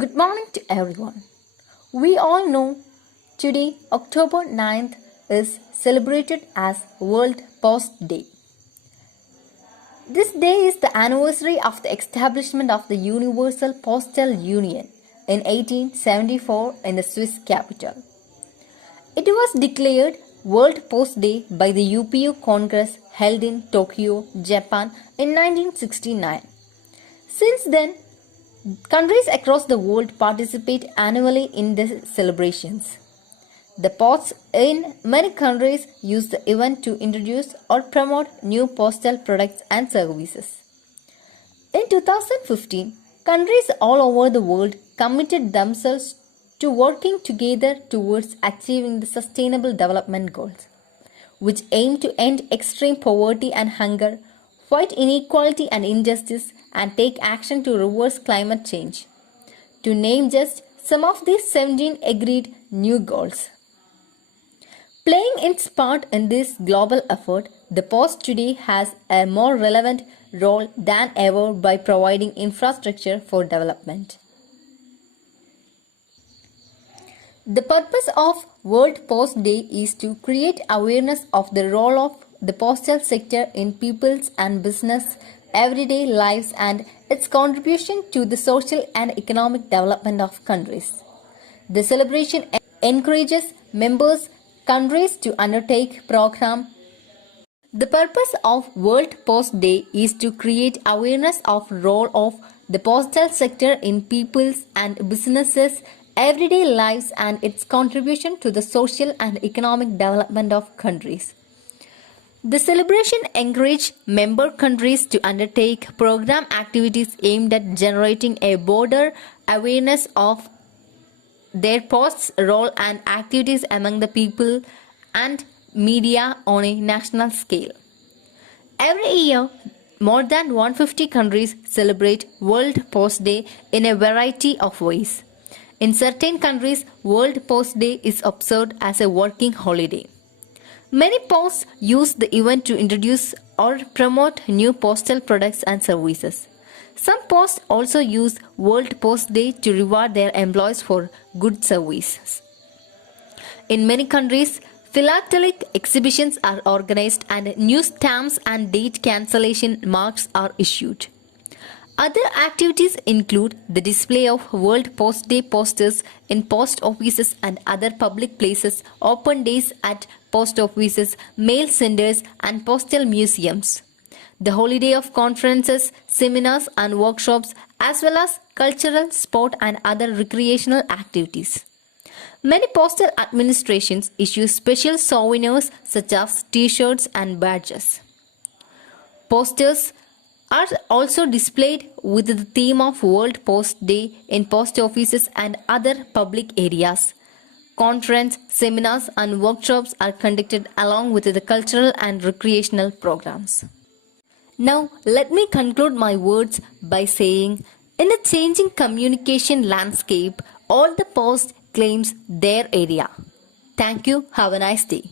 Good morning to everyone. We all know today, October 9th, is celebrated as World Post Day. This day is the anniversary of the establishment of the Universal Postal Union in 1874 in the Swiss capital. It was declared World Post Day by the UPU Congress held in Tokyo, Japan in 1969. Since then, countries across the world participate annually in the celebrations. The posts in many countries use the event to introduce or promote new postal products and services. In 2015, countries all over the world committed themselves to working together towards achieving the Sustainable Development Goals, which aim to end extreme poverty and hunger, fight inequality and injustice, and take action to reverse climate change. To name just some of these 17 agreed new goals. Playing its part in this global effort, the Post today has a more relevant role than ever by providing infrastructure for development. The purpose of World Post Day is to create awareness of the role of the postal sector in people's and business everyday lives and its contribution to the social and economic development of countries. The celebration encourages members countries to undertake program. The purpose of World Post Day is to create awareness of role of the postal sector in people's and businesses everyday lives and its contribution to the social and economic development of countries. The celebration encouraged member countries to undertake program activities aimed at generating a broader awareness of their post's role and activities among the people and media on a national scale. Every year, more than 150 countries celebrate World Post Day in a variety of ways. In certain countries, World Post Day is observed as a working holiday. Many posts use the event to introduce or promote new postal products and services. Some posts also use World Post Day to reward their employees for good services. In many countries, philatelic exhibitions are organized and new stamps and date cancellation marks are issued. Other activities include the display of World Post Day posters in post offices and other public places, open days at post offices, mail centers, and postal museums. The holiday of conferences, seminars, and workshops, as well as cultural, sport, and other recreational activities. Many postal administrations issue special souvenirs such as t-shirts and badges. Posters are also displayed with the theme of World Post Day in post offices and other public areas. Conference, seminars, and workshops are conducted along with the cultural and recreational programs. Now, let me conclude my words by saying, in a changing communication landscape, all the posts claims their area. Thank you. Have a nice day.